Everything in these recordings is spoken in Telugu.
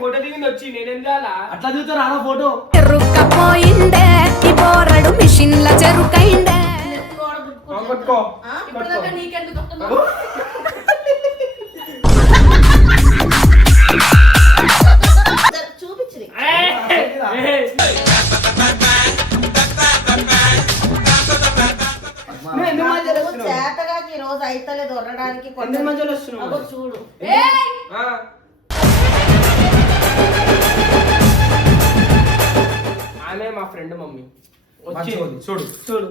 ఫోటో దిగింది వచ్చి నేనేం చేయాలా? అట్లా దిగుతారు ఆడ ఫోటో. చెరుకపోయిండే ఈ బోరడు మిషన్ల చెరుకైండే. చూపించి చేతగాకి ఈ రోజు అయితలేదు వరడానికి చూడు. ఆమె మా ఫ్రెండ్ మమ్మీ చూడు చూడు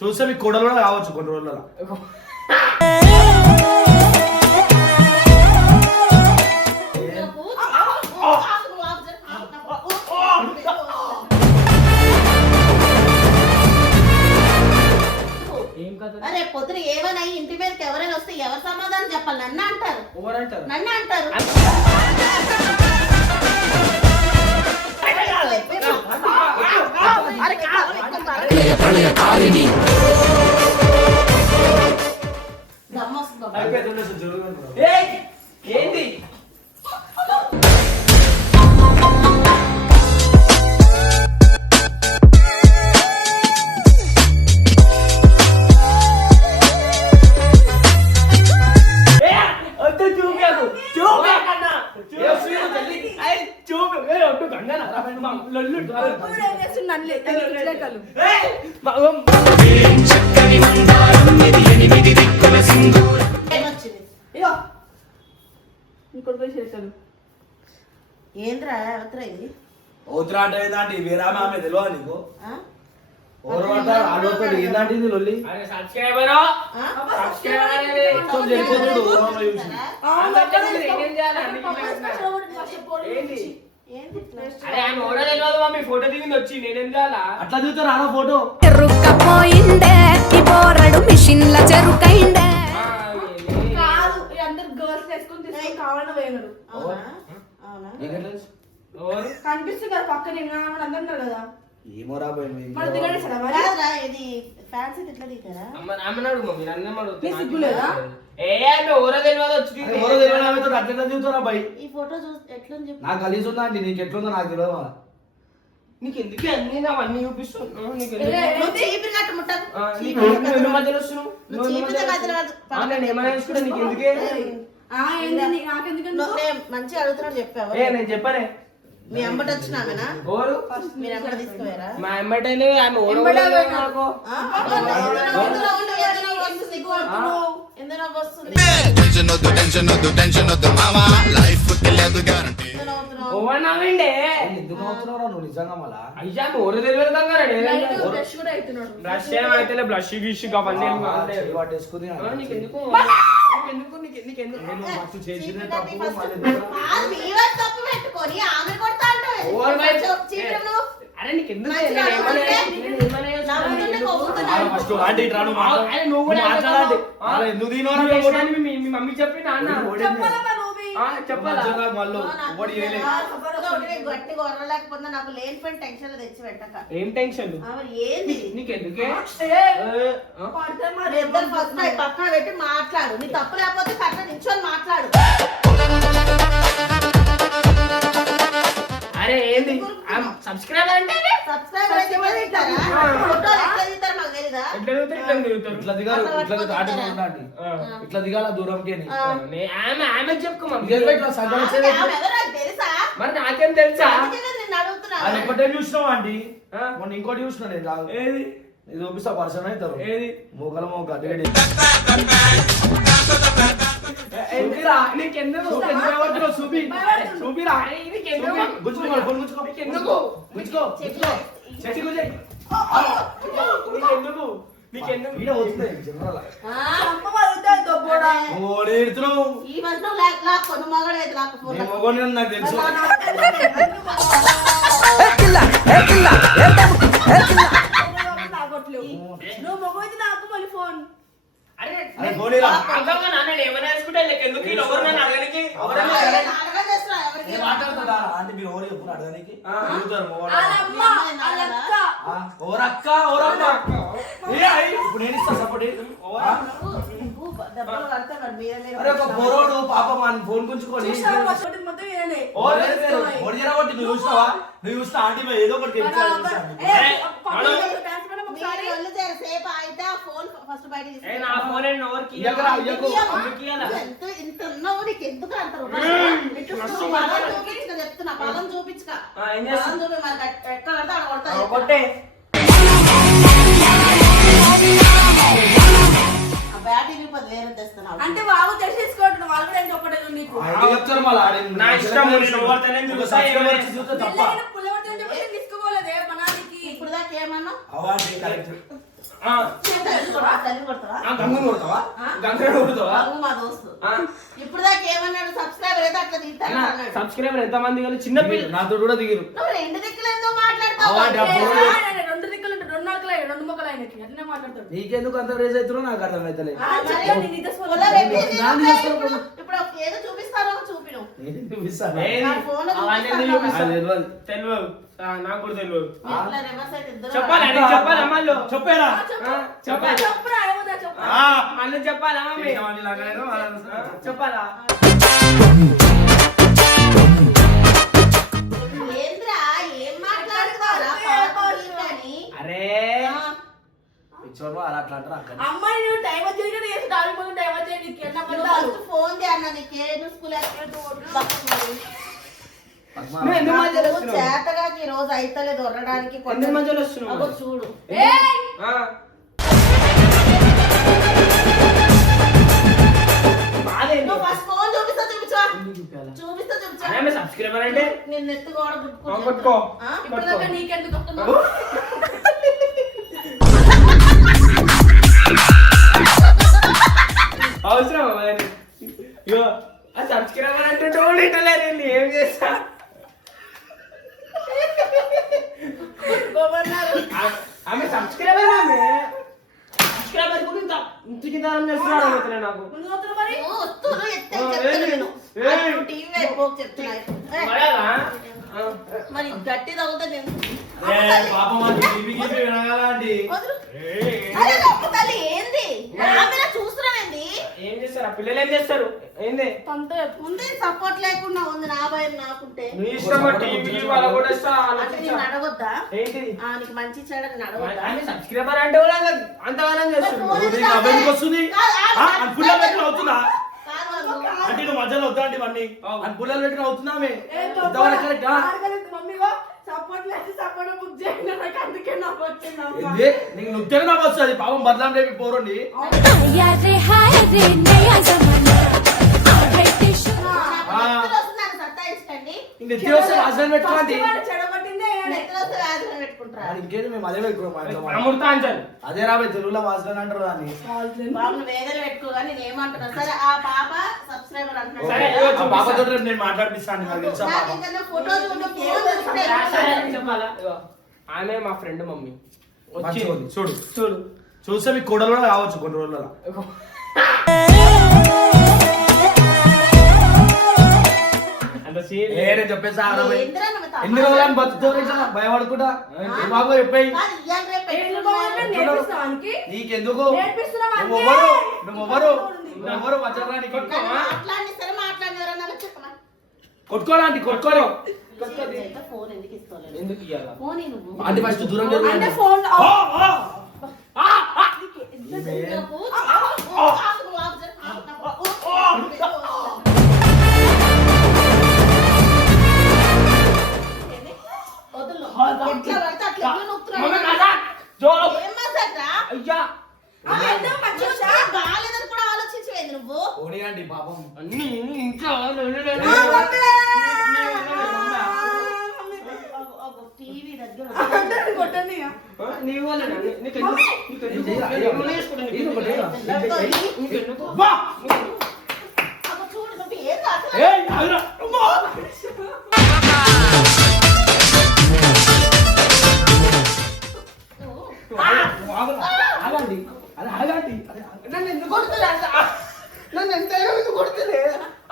చూస్తే మీకు కూడలు కావచ్చు కొన్ని రోజులలో. అరే పొద్దున ఏమైనా ఇంటి మీదకి ఎవరైనా వస్తే ఎవరు సమాధానం చెప్పాలి? నన్ను అంటారు. నన్ను అంటారు. ఏంది ఏంద్రా అవతరా ఇది? ఓతురా అంటే ఏంటంటే వేరే ఆమె తెలియదు నీకు? ఎవరు అంటారు ఆలోచన ఏంటంటే ఇది లొల్లి? ఫోటో దిగింది వచ్చి నేనేం చేయాలా? అట్లా దిగుతారు ఆడ ఫోటో. చెరుకపోయిండే ఈ బోరడు మిషన్ల చెరుకైండే. అందరు గర్ల్స్ వేసుకొని తీసుకొని కావాలని పోయినారు. కనిపిస్తుంది కదా పక్కన అందరు కదా. ఏమోరా పోయింది ఇది ఫ్యాన్సీ ఇట్లా దిగుతారా? అమ్మనాడు మమ్మీ నన్ను సిగ్గులేదా? అట్లా దిగుతారా బై? ఈ ఫోటో చూసి ఎట్లా చెప్పు. నాకు కలిసి ఉందా అండి? నీకు ఎట్లుందో నాకు తెలియదు. నీకు ఎందుకే అన్ని అవన్నీ చూపిస్తున్నావు? నువ్వు చీపినట్టు ముట్టకు. మధ్యలో వస్తున్నావు నేను ఏమైనా చూసుకుంటా నీకు ఎందుకే? మంచిగా అడుగుతున్నాడు చెప్పావు. నేను చెప్పనే మీ అమ్మటి వచ్చినామేనా? మీరు ఎక్కడ తీసుకుపోయారా? మా అమ్మటైనా ఆమె ఎందుకు అవుతున్నారా నువ్వు నిజంగా మళ్ళా? అయ్యా ఓరు తెలియదు బ్రష్ అయితే బ్రష్ గీష్ అవన్నీ పట్టేసుకుని అరే నీకెందుకు మీ మమ్మీ చెప్పి నాన్న గట్టి కొరలేకపోతే నాకు లేనిపోయిన టెన్షన్ తెచ్చి పెట్టక. ఏం టెన్షన్? ఏంది నీకెందుకే? పక్కన పెట్టి మాట్లాడు. నీ తప్పు లేకపోతే పక్కన నిల్చొని మాట్లాడు. అరే ఏంది సబ్స్క్రైబర్ అంటే సబ్స్క్రైబర్ ఇట్లా దిగాల దూరంకి. ఆమె చెప్పుకోమా తెలుసా? మరి నాకేం తెలుసా? అది ఒకటే చూసినావా అండి? మొన్న ఇంకోటి చూసిన నేను. ఏది ఇది చూపిస్తా పర్సన్ అవుతారు. ఏది మోకల మోక నీకెందుకు చూపిరా గుంజుకో గుంజుకో గుంజుకో చెట్టి గుంజే నీకెందుకు వీడియో అవుతుంది జనరల్ నాకు తెలుసు. నువ్వు మొగైతే నాకు మళ్ళీ ఫోన్ అరే అరే పోనీరా. అగ్గమ్మ నాన్న ఏమైనా వేసుకుంటే ఎందుకు ఈ ఎవరు నన్ను అడగనికి నాటకాలు చేస్తున్నా ఎవరికి ఏం మాట్లాడుతుందా అంటే మీరు ఎవరు చెప్పు అడగడానికి అడుగుతారు మొగోడు. వాళ్ళమ్మ, వాళ్ళ అక్క. ఓరక్క ఓరమ్మ ఇప్పుడు నేను ఇస్తా సపోర్ట్ నువ్వు దెబ్బలు పడితే మరి మీద మీద అరే ఒక పోరోడు పాపం అని ఫోన్ గుంచుకొని చూసావా? మా చోటికి మొత్తం ఈయనే. ఒడిజరగొట్టి నువ్వు చూసినావా నువ్వు చూసినా ఆంటీ మీద ఏదో ఒకటి మన చెప్తాను అబ్బా, చూసాను. ఏ, పక్కన డాన్స్ మేడం ఒకసారి. మీరు ఒళ్ళు చేరు సేపు అయితే ఆ ఫోన్ ఫస్ట్ బయట ఏ నా ఫోన్ ఎవరికి ఇయ్యకురా, ఇయ్యకు. ఎంత ఇంత ఉన్నావు నీకు ఎందుకు అంత చూపించుక చెప్తున్నా పదం చూపించుక ఏం చేస్తా? పదం చూపి మరి ఎక్కడ పడితే అక్కడ కొడతా కొట్టే ఆ బ్యాట్ ఇరిగిపోతే వేరే తెస్తున్నావు అంటే బాబు తెలిసేసుకోవట్లేదు వాళ్ళు కూడా ఏం చెప్పలేదు నీకు. ఆంటీ చెప్తారు మళ్ళీ ఆడి నా ఇష్టం నేను ఎవరితోనే ఒక చూస్తా, subscriber ఏమైనా చూస్తే తప్ప పెళ్ళైన పుల్లవర్తి అని చెప్పి తీసుకోలేదే మనానికి. ఇప్పుడు దాకా ఏమన్నా అవాంటి కరెక్ట్ తల్లి కొడతావా గంగుని కొడతావా గంగ కొడుతావా బాబు మా దోస్తు ఇప్పుడు దాకా ఏమన్నాడు సబ్స్క్రైబర్ అయితే అట్లా తీస్తాను అన్నాడు సబ్స్క్రైబర్ ఎంత మంది కానీ చిన్న పిల్ల నాతో కూడా దిగిరు నువ్వు రెండు దిక్కులు ఎందుకు అవాంటి ఆ మాట్లాడతావు పోరోడు ఆయన రెండు దిక్కులు ఉంటాయి, రెండు నడకలు ఆయన, రెండు మొక్కలు ఆయనకి అట్లనే మాట్లాడతాడు. నీకెందుకు అంత రేజ్ అవుతున్నా నాకు అర్థమైతలే చెప్పండి, నీతో స్వరం. పొలం పెట్టింది నాది నువ్వే చేస్తావు ఇప్పుడు ఇప్పుడు ఏదో చూపిస్తారో చూపిను నేను చూపిస్తాను ఏది? నా ఫోన్లో అవన్నీ చూపిస్తాను. ఎందుకు చూపిస్తా? అది తెలియదు. తెలియదు నాకు కూడా తెలియదు ఇట్లా రివర్స్ అయితే ఇద్దరు చెప్పాలి నీకు చెప్పాలా మళ్ళీ చెప్పేరా చెప్పు. చెప్పాలి చెప్పురా, ఏముందో చెప్పు. మళ్ళీ చెప్పాలా మమ్మీ చెప్పాలా ఏంద్రా ఏం మాట్లాడుతున్నారా పాపం కానీ అరే పిచ్చోడు అలా అట్లా అంటారు అక్కడ అమ్మాయి నువ్వు టైం వచ్చేది కదా చేసి దాని ముందు టైం వచ్చేది నీకు ఎట్లా పడతారు? ఫోన్ చేయన్నా నీకే నువ్వు స్కూల్ నువ్వు ఎందుకు మధ్యలో వస్తున్నావు? చేతగా ఈ రోజు అయితలేదు వరడానికి ఎందుకు మధ్యలో వస్తున్నావు? అగో చూడు ఏయ్! ఆ. బాధేంటి? నువ్వు ఫస్ట్ ఫోన్ చూపిస్తా చూపించా ఎందుకు చూపించాలా? చూపిస్తా చూపించా అరే సబ్స్క్రైబర్ అంటే నేను ఎత్తు కూడా కొట్టుకో. ఇప్పుడు దాకా నీకెందుకు వస్తున్నావు? అవసరం మరి ఇగో ఆ సబ్స్క్రైబర్ అంటే డోంట్ ఇట్టలేరు ఏం చేస్తా ఆమె సబ్స్క్రైబర్ ఆమె సబ్స్క్రైబర్ కూడా ఇంత కిందారం చేస్తున్నాడు అనుకుంటున్నా నాకు ముందు వస్తున్నా మరి? నువ్వు వస్తున్నా ఎత్తే ఏయ్, చెప్తాను ఏయ్. టీవీ అయిపోకు చెప్తున్నా పడాలా? ఆ. మరి గట్టి తగ్గుతా నేను పాపం అది టీవీ గీపీ వినగాలండి వదులు. ఏయ్. అరే గొప్ప తల్లి ఏంది ఆమె చూస్తున్నావేంది ఏం చేస్తారు ఆ పిల్లలు ఏం చేస్తారు ఏంది తంత ముందే సపోర్ట్ లేకుండా ఉంది నా భయం నాకుంటే నీ ఇష్టం టీవీ వాళ్ళ కూడా ఇస్తా అంటే నేను అడగొద్దా ఏంటిది నీకు మంచి చెడు నేను అడగొద్దా ఆమె సబ్స్క్రైబర్ అంటే కూడా అంతగానం చేస్తుంది నీకు అబ్బాయికి వస్తుంది పుల్లలు పెట్టిన అవుతుందా కాదు వాళ్ళు. అంటే నువ్వు మధ్యలో వద్దా అంటే ఇవన్నీ అని పుల్లలు పెట్టిన అవుతున్నామే ఏ ఇంతవరకు కరెక్టా? మమ్మీగో సపోర్ట్ లేదు సపోర్ట్ బుక్ చేయండి నాకు అందుకే నాకు వచ్చింది అమ్మ. ఏంది? నీకు నృత్యం నాకు వస్తుంది పాపం బదలాం రేపు పోరండి आया रे हाय रे नया जमाना आ गए टिश నాకు నెత్తులు వస్తుంది అని సత్తాయించకండి నెత్తి వస్తే వాసన పెట్టుకోండి వాడు చెడగొట్టిందే ఈయనే. నెత్తులు వస్తే వ్యాధులు పెట్టుకుంటారా ఇంకేది మేము అదే పెట్టుకోం మా ఇంట్లో మాట. అమృతాంజన్ అదే రాబోయే తెలుగులో వాసన అంటారు దాన్ని బాబు నువ్వు వేదన పెట్టుకోగా నేను ఏమంటున్నా సరే ఆ పాప సబ్స్క్రైబర్ అంటున్నాడు సరే, కదా. ఆ పాపతో రేపు నేను మాట్లాడిపిస్తాను నాకు తెలుసా నాకు పాప ఇంకా ఫోటో చూడు ఫోన్ చూస్తే సరే, చెప్పాలా ఇగో, ఆమె మా ఫ్రెండ్ మమ్మీ వచ్చి మంచిగా ఉంది. చూడు చూడు చూస్తే మీకు కోడలు కూడా కావచ్చు కొన్ని రోజులలో అంత సీన్ ఏ నేను చెప్పేసా అరవై ఏందిరా నువ్వు తమాషా? ఎన్ని రోజులు బతుకుతావు ఇట్లా భయపడుకుంటా ఏ బాబు చెప్పాయి కాదు, ఇయ్యాల రేపు ఏంటి పెట్టుకున్నావు. బాబు అంటే నేర్పిస్తావా వానికి? నీకెందుకు నేర్పిస్తున్నావా నువ్వెవరు వానికి? నువ్వెవరు నువ్వెవరు మచ్చరానికి నన్ను మాట్లాడి సరే మాట్లాడిన ఎవరన్నా చెప్పమా కొట్టుకోవాలంటే కొట్టుకోరు ఫోన్ ఎందుకు ఇస్తావు ఎందుకు ఇయ్యాల ఫోన్ నువ్వు అంటే ఫస్ట్ దూరం జరగండి. అంటే ఫోన్ ఆ, ఆ. ఎందుకు? వదులు. ఎట్లా పడితే అట్లా ఎట్లా నొక్కుతున్నావు? మమ్మీ మజాక్ జోక్ ఏం మజాక్ రా? అయ్యా ఆమె ఎంత మంచిగా చూస్తే బాగాలేదని కూడా ఆలోచించవేంది నువ్వు పోనీయండి పాపం అన్ని ఇంట్లో టీవీ దగ్గర అందరిని కొట్టండి ఇక. నీ వల్ల నీకెందుకు వా! చూడు నువ్వు ఏం అసలు ఏయ్, ఆగురా. అమ్మా! ఆగండి అరే ఆగండి అరే నన్ను ఎందుకు కొడుతుంది నన్ను ఎంతైనా ఎందుకు కొడుతుంది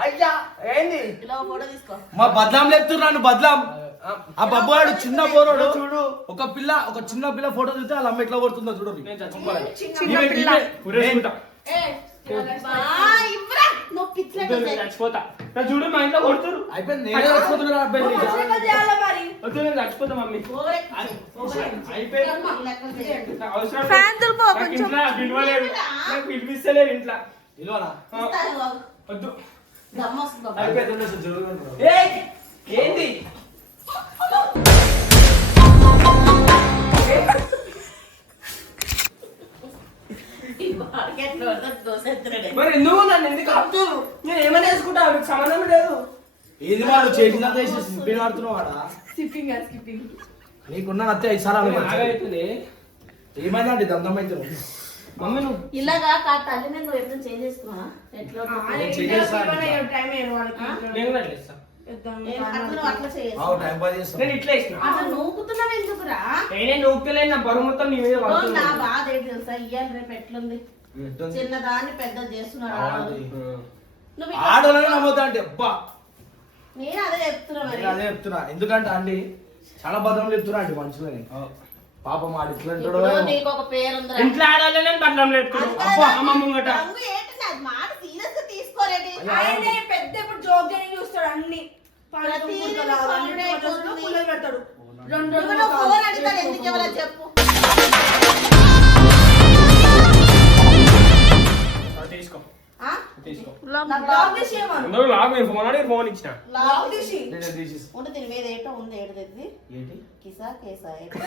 అయ్యా ఏంది ఇలా ఫోటో తీసుకో. మా బద్లాం లేపుతున్నాను బద్లాం ఆ బబ్బువాడు చిన్న పోరోడు చూడు ఒక చిన్న పిల్ల ఫోటో చూస్తే వాళ్ళ అమ్మ ఎట్లా కొడుతుందో చూడు నేను చచ్చిపోవాలి ఈమె- ఏ, బా, ఇవ్వరా. నువ్వు పిచ్చిలేక నేను చచ్చిపోతా నా చూడు మా ఇంట్లో కొడుతురు అయిపోయింది నేనే చచ్చిపోతున్నా అబ్బాయి ఖచ్చితంగా చేయాలా మరి? వద్దు నేను చచ్చిపోతా మమ్మీ అయిపోయింది నాకు అవసరం ఫ్యాన్ దులుపు నాకు ఇంట్లో పిలవలేదు నాకు పిలిపిస్తలేదు ఇంట్లో ఇల్వనా వద్దు దమ్మొస్తుంది. అయిపోయింది ఏయ్, ఏంది ఈ మార్కెట్లో దోసేస్తున్నాడే. మరి ఎందుకు నన్ను ఎందుకు ఆపుతున్నారు నేను ఏమైనా వేసుకుంటా మీకు సంబంధం లేదు ఏది వాళ్ళు చేసినంత స్పీడ్ ఆడుతున్నావు వాడా స్కిప్పింగ్ స్కిప్పింగ్. నీకున్న అత్తే ఇసారాలు అవుతుంది ఏమైందండి దమ్దం అయితే మమ్మీ నువ్వు ఇలాగా తల్లి నేను నువ్వు ఎప్పుడు చేంజ్ చేసుకున్నా ఎట్లా టైం అయ్యారు వాళ్ళకి. నేను కూడా అట్లా ఇస్తా అట్లా నువ్వు అట్లా చేయొచ్చు. టైం పాస్ చేస్తాం నేను ఇట్లా ఇస్తున్నా అట్లా నూకుతున్నావు ఎందుకురా? నేనే నూకలేను నా బరువు మొత్తం నీ మీద ఓ, నా పడుతుంది బాధ ఏంటి తెలుసా? ఇయ్యాలి రేపు ఎట్లుంది చిన్నదాన్ని పెద్ద చేస్తున్నారు ఆడవాళ్ళు. నువ్వు ఇట్లా- ఆడోళ్ళని నమ్ముతా అంటే అబ్బా నేను అదే చెప్తున్నా మరి. నేను అదే చెప్తున్నా ఎందుకంటే అండి చాలా భద్రం చెప్తున్నా అండి మనుషులని పాపం ఆడు ఇట్లా అంటాడో ఇప్పుడు ఏమో. నీకు ఒక పేరుందిరా. ఇంట్లో ఆడాలి నేను పట్నం లేపుతున్నాను అది అబ్బా కాదు, అమ్మ ముంగట రంగు ఏంటి? నాది మాట సీరియస్ గా తీసుకోరేటి? ఆయనే పెద్ద ఇప్పుడు జోక్ గానే చూస్తాడు అన్ని. ప్రతిదీ పుల్లలు అయిపోతుంది. పెడతాడు. రెండు నువ్వు నా ఫోన్ అడుగుతాను ఎందుకు ఎవరో చెప్పు. తీసుకో ఆ? తీసుకో నాకు లాక్ చేసి ఏమను? అందరూ లాగ్ మీరు ఫోన్ అడిగి ఫోన్ ఇచ్చిన లాక్ తీసి. నేను తీసేసి ఉండు దీని మీద ఏటో ఉంది ఏడుది ఏంటి కిసా కేసా ఏటో.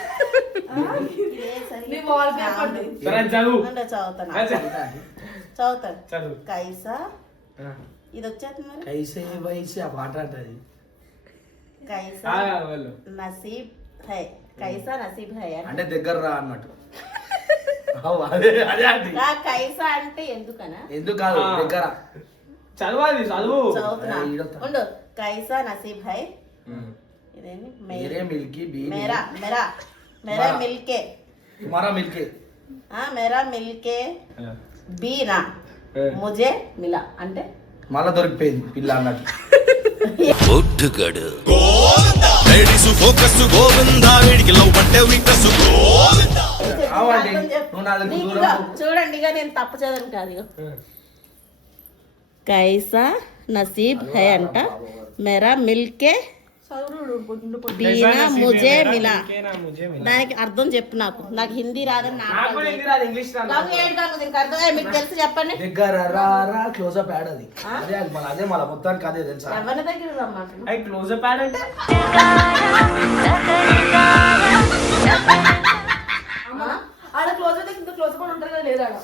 ఆ? ఇదే సరి. నీ వాల్ పేపర్ ది. సరే చదువు ఉండు, చదువుతాను చదువుతాను. చదువు కైసా ఇది వచ్చేది మరి. కైసే వైసే ఆ పాట అంటది కైసా వాళ్ళు నసీబ్ హై. కైసా నసీబ్ హై అంటే అంటే దగ్గర రా అన్నట్టు అవు, అదే అదే అండి కైసా అంటే ఎందుకనా? ఎందుకు కాదు ఆ. దగ్గర చదవాలి చదువు చదువుతున్నా. అరే, ఈడొత్తా. ఉండు కైసా నసీబ్ హై. ఇదేంటి మేరే మిల్కీ బీ मेरा मेरा मेरा मेरा। मिलके తుమారా మిల్కీ हाँ मेरा मिलके बी ना मुझे मिला అంటే మళ్ళా దొరికిపోయింది పిల్ల అన్నట్టు ఒట్టుగడు లేడీసు ఫోకస్ గోవిందా వీడికి లవ్ అంటే వీకస్ గోవిందా అవ్వండి అర్థం చెప్పు. నువ్వు నా దగ్గర నీకు దూరం ఇగో చూడండి ఇక నేను తప్పు చదవను కాదు ఇగో కైసా నసీబ్ హై అంట मेरा मिलके బీనా ముజే మిలా దానికి అర్థం చెప్పు నాకు హిందీ రాదని నాకు కూడా హిందీ రాదు ఇంగ్లీష్ రాదు దీనికి అర్థం మీకు తెలుసు చెప్పండి దగ్గర రా రా క్లోజ్ అప్ యాడ్ అది అదే అది మళ్ళీ అదే మళ్ళీ మొత్తానికి అదే తెలుసా ఎవరి దగ్గర రమ్మంటున్నావు? అవి క్లోజ్ అప్ యాడ్ అంటే ఆడ క్లోజ్ అయితే ఇంత క్లోజ్ కూడా ఉంటారు కదా లేదా ఆడ.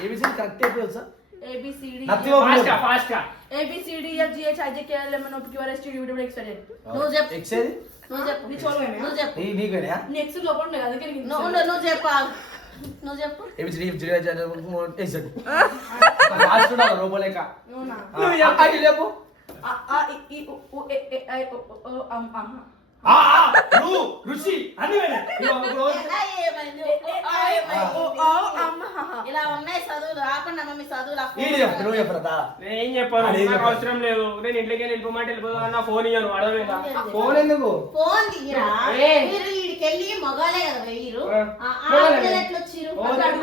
ఏబిసి కరెక్ట్ ఎప్పుడు తెలుసా ABCD నత్తి ఫాస్ట్ గా ఫాస్ట్ గా ABCD FGH IJKL MNOPQRS TUV expected. నువ్వు చెప్పు ఎక్సేది నువ్వు చెప్పు నీ చూడలేనా? నువ్వు చెప్పు నీకేనా నెక్స్ట్ లోపల ఉన్నాయి అందుకే నీకు నువ్వు చెప్పు నువ్వు చెప్పు ఏబిసి ఎక్సెడ్ లాస్ట్ రూపలేక అవునా? అది లేపు ఆ ఆ ఇ ఈ ఉ ఉ ఏ ఏ ఐ ఓ ఓ అం అహ. రుచి అన్ని ఏమైంది? ఓ ఓ అం అహ. ఇలా ఉన్నాయి చదువులు రాకుండా మమ్మీ చదువులు నువ్వు చెప్పరా నేను ఏం చెప్పాను అదేం నాకు చెప్పాను. అవసరం లేదు నేను ఇంట్లోకి వెళ్ళిపోమంటే వెళ్ళిపోదాం నా ఫోన్ ఇయ్యాను అడగలేదా ఫోన్ ఎందుకు ఫోన్ తీయరా ఏ? మీరు వీడికి వెళ్ళి మొగాలే కదా వెయ్యిరు ఆ. ఆడపిల్లలు ఎట్లా వచ్చిర్రు?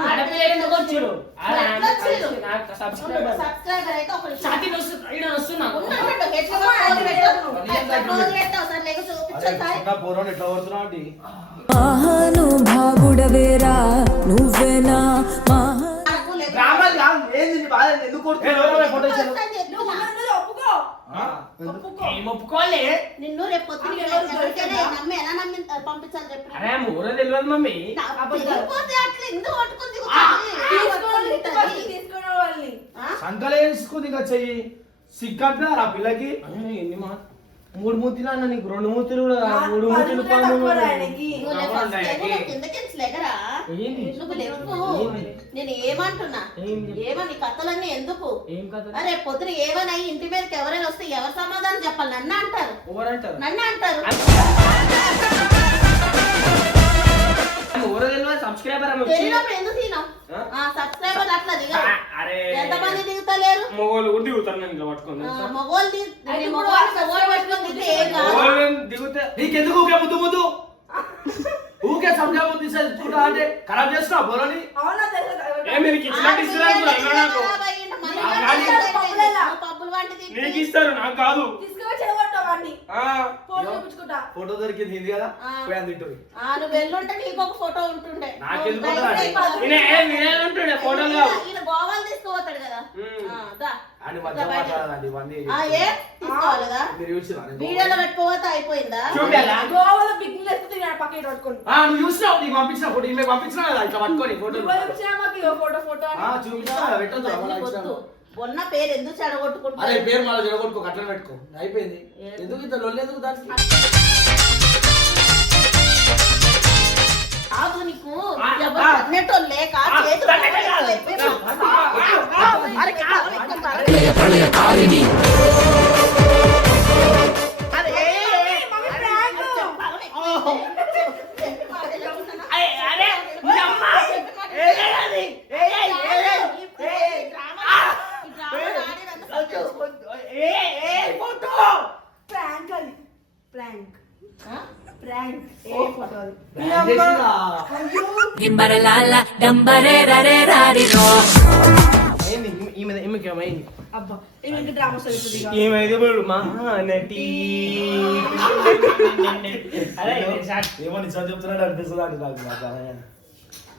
ఆడపిల్లలు ఎందుకు వచ్చిర్రు? ఎట్లా వచ్చిర్రు? నాకు సబ్స్క్రైబర్ సబ్స్క్రైబర్ అయితే ఒకరు ఛాతీకి వస్తున్నా ఉన్నాడు. ఎట్లా క్లోజ్ పెట్టావు? ఎట్లా క్లోజ్ పెట్టావు? సార్ లేక చూపించాలి సార్. చిన్న పోరాడు ఎట్లా కొడుతున్నావు అంటే మహానుభావుడవేరా నువ్వేనా మహా నాకు లేక డ్రామాలు కాదు ఏంది నీ బాధ ఎందుకు కొడుతున్నావు ఫోటో ఇచ్చాను అని చెప్తున్నా. నువ్వు ఉన్నది ఒప్పుకో. ఒప్పుకో. ఏం ఒప్పుకోలే నిన్ను రేపు పొద్దున ఎవరికైనా నమ్మి ఎలా నమ్మి పంపించాలి చెప్పు. అరే ఊర తెలియదు మమ్మీ తెలియకపోతే అట్లా ఎందుకు పట్టుకొని తీసుకోవాలి, దిగుతావు? తీసుకునే వాళ్ళని. సంకలు వేసుకుంది ఇంకా చెయ్యి సిగ్గంటే ఆ పిల్లకి ఎన్ని మా 3 మూతిలు అన్న నీకు 2 మూతిలు కూడా 3 పది మూతిలు రూపాయలు తక్కువ ఆయనకి. నువ్వు లేవు first ఏమో నువ్వు కిందకి లేకరా ఏంది? నువ్వు లేవు. నేను ఏమంటున్నా ఏమని కథలన్నీ ఎందుకు? ఏం కథ అరే పొద్దున ఏమన్నా ఇంటి మీదకి ఎవరైనా వస్తే ఎవరు సమాధానం చెప్పాలి? నన్ను అంటారు ఎవరంటారు నన్ను అంటారు ఊర సబ్స్క్రైబర్ తెలియనప్పుడు ఎందుకు తినావు సబ్స్క్రైబర్ అట్లా దిగా అరే ఎంతమంది దిగుతలేరు మొగోళ్ళు కూడా దిగుతారు నేను ఇలా పట్టుకొని మొగోళ్ళు పట్టుకొని దిగితే ఏం కాదు దిగుతే నీకెందుకు ఊకే ముద్దు ముద్దు ఊకే సంజా ముద్దు చూడా అంటే ఖరాబ్ చేస్తున్నావు బోలని అవునా తెలుసు మీరు ఇచ్చినట్టు ఇస్తున్నారు నాకు పబ్బులు వంటిది నీకు ఇస్తారు నాకు కాదు తీసుకుని చెడగొట్టావు వాడిని ఫోటో చూపించుకుంటా ఫోటో దొరికింది ఇది కదా పోయాను తింటుంది నువ్వు వెళ్ళుంటే నీకు ఒక ఫోటో ఉంటుండే నాకెందుకు ఉంటుండే ఫోటోలు ఈయన గోవాలు తీసుకుపోతాడు కదా దా. అని మధ్య మాట్లాడాలండి ఇవన్నీ ఏ తీసుకోవాలి కదా మీరు చూసినా వీడియోలో పెట్టుకోపోతే అయిపోయిందా చూడాలా గోవాలో పిక్నిక్ వేస్తే పక్కన పట్టుకోండి నువ్వు చూసినావు నీకు పంపించిన ఫోటో ఈమె పంపించినా కదా ఇట్లా పట్టుకొని ఫోటో ఫోటో ఫోటో చూపించా పెట్టొద్దు ఇవన్నీ వద్దు. మొన్న పేరు ఎందుకు చెడగొట్టుకుంటా అరే పేరు మళ్ళీ జరగొట్టుకో అట్లా పెట్టుకో అయిపోయింది ఎందుకు ఇంత లొల్లేందుకు దానికి కాదు నీకు అన్నట్టు లేక చేతులు ప్రాంక్ అది ప్రాంక్ ప్రాంక్ ఏ ఫోటో అది గింబరలాల డంబరే రరే రారిరో అబ్బా ఇవి ఇంకా డ్రామా స్టోరీ ఏమైతే మహానటి అరే ఏమో నిజం చెప్తున్నాడు అనిపిస్తుంది అండి నాకు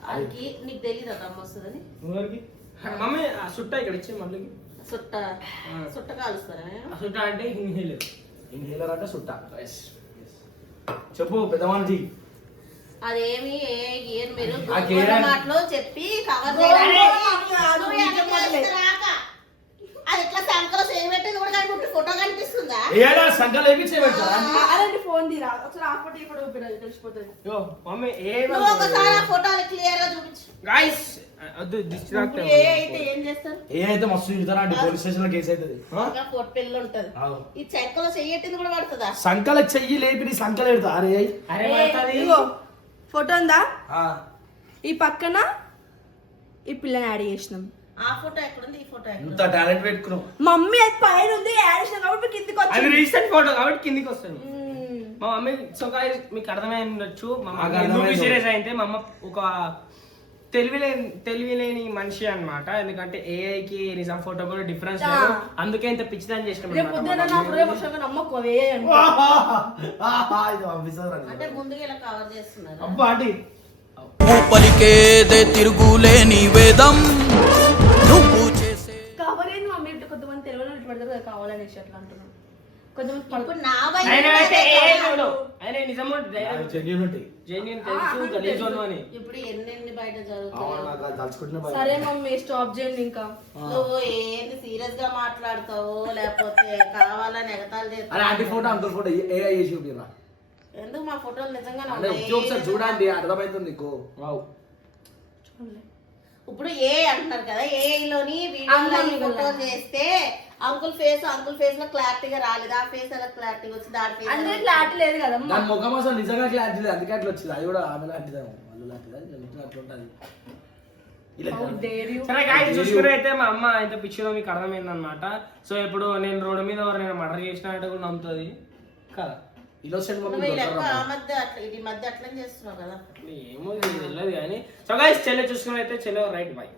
వాళ్ళకి నీకు తెలీదా దమ్మ వస్తుందని మమ్మీ ఆ సుట్ట ఇక్కడ ఇచ్చే మళ్ళీ సుట్ట సుట్ట కాలుస్తారా ఆ సుట్ట అంటే ఇన్హేలర్ ఇన్హేలర్ అంటే సుట్ట చెప్పు పెద్దవాళ్ళజీ అదేమి ఏం మీరు ఆ గేరా- మాటలో చెప్పి కవర్ అది ఎట్లా సంకలో సేవ్ పెట్టింది కూడా కనిపి ఫోటో కనిపిస్తుందా ఏడా సంకలు వేపించే పెట్టారా అలాంటి ఫోన్ తీరా ఒకసారి ఆ ఫోటో ఈ ఫోటో చూపిరాదు తెలిసిపోతుంది యో మమ్మీ నువ్వు ఒకసారి ఆ ఫోటోలు క్లియర్ గా చూపించు గైస్ వద్దు డిస్ట్రాక్ట్ ఇప్పుడు ఏ అయితే ఏం చేస్తారు ఏ అయితే మస్తు తిడతారా అంటే పోలీస్ స్టేషన్ లో కేసు అవుతుంది ఇంకా ఫోటో పెళ్ళి ఉంటది ఈ చెక్కలో చెయ్యట్టింది కూడా పడుతుందా సంకలకు చెయ్యి లేపి నీ సంకలు పెడతా అరే అరే పడతది. ఇదిగో ఫోటో ఉందా ఆ, ఈ పక్కన ఈ పిల్లని యాడ్ చేసినాం ఆ ఫోటో ఎక్కడుంది ఈ ఫోటో ఎక్కడ ఇంత టాలెంట్ పెట్టుకున్నావు మమ్మీ అది పైన ఉంది యాడ్ చేసినాం కాబట్టి కిందికి అది వచ్చింది రీసెంట్ ఫోటో కాబట్టి కిందికి వస్తాను మా మమ్మీ సో guys, మీకు అర్థమై ఉండొచ్చు మా నాకు మమ్మీ ఎందుకు అర్థమైంది. సీరియస్ అయితే మా అమ్మ ఒక తెలివిలేని మనిషి అన్నమాట ఎందుకంటే ఏఐకి నిజం ఫోటో కూడా డిఫరెన్స్ లేదు అందుకే ఇంత పిచ్చిదాన్ని రేపు పొద్దున్న నా హృదయం వస్తాక నమ్మకం ఏ అని ఇది పంపిస్తారు అంటే ముందుగా ఇలా కవర్ చేస్తున్నారు అబ్బా ఆంటీ పలికేదే తిరుగులేని వేదం నువ్వు చేసే కవర్ ఏంది మమ్మీ ఇట్లా కొంతమంది తెలియని ఇట్లా పెడతారు కదా కావాలనేసి అట్లా అంటున్నాను కొంతమంది ఇప్పుడు నా ఆయన అయితే వయసు ఏఐ చూడు ఆయన నిజము జెన్యూన్ ఉంటాయి జెన్యున్ తెలుసు గలీజోను అని ఇప్పుడు ఎన్ని బయట అవును, జరుగుతున్నాయి నాకు అది తలుచుకుంటున్నా భయం. సరే మమ్మీ స్టాప్ చేయండి ఇంకా నువ్వు ఏంది సీరియస్ గా మాట్లాడతావో లేకపోతే కావాలని ఎగతాలు అరే చేస్తావు aunty photo uncle photo AI చేసి చూపిరా ఎందుకు మా ఫోటోలు నిజంగానే అంటే ఉన్నాయి? ఒకసారి చూడండి అర్థమవుతుంది నీకు వావ్ ఇప్పుడు ఏ అంటున్నారు కదా ఏ లోని వీడియోలో ఫోటోలు చేస్తే అంకుల్ ఫేస్ లో క్లారిటీగా రాలేదు ఆ ఫేస్ అలా క్లారిటీగా వచ్చి దాని అంటే ఫేస్ క్లారిటీ లేదు కదమ్మా దాని ముఖం అసలు నిజంగా క్లారిటీ లేదు అందుకే అట్లా వచ్చింది అది కూడా ఆమె లాంటిదే వాళ్ళు లాంటిదా అట్లా ఉంటుంది ఇలా How dare you? సరే గాయస్ చూసుకుని అయితే మా అమ్మ ఇంత పిచ్చిదో మీకు అర్థమైంది అనమాట సో ఇప్పుడు నేను రోడ్డు మీద నేను మర్డర్ చేసినట్టు కూడా నమ్ముతుంది కదా ఇన్నోసెంట్ నువ్వు ఈ లెక్క ఆ మధ్య అట్లా ఇది మధ్య అట్లా చేస్తున్నావు కదా ఏమో ఇది తెలియదు కానీ సో గైస్ చెల్లె చూసుకుని అయితే చెల్లె రైట్ బై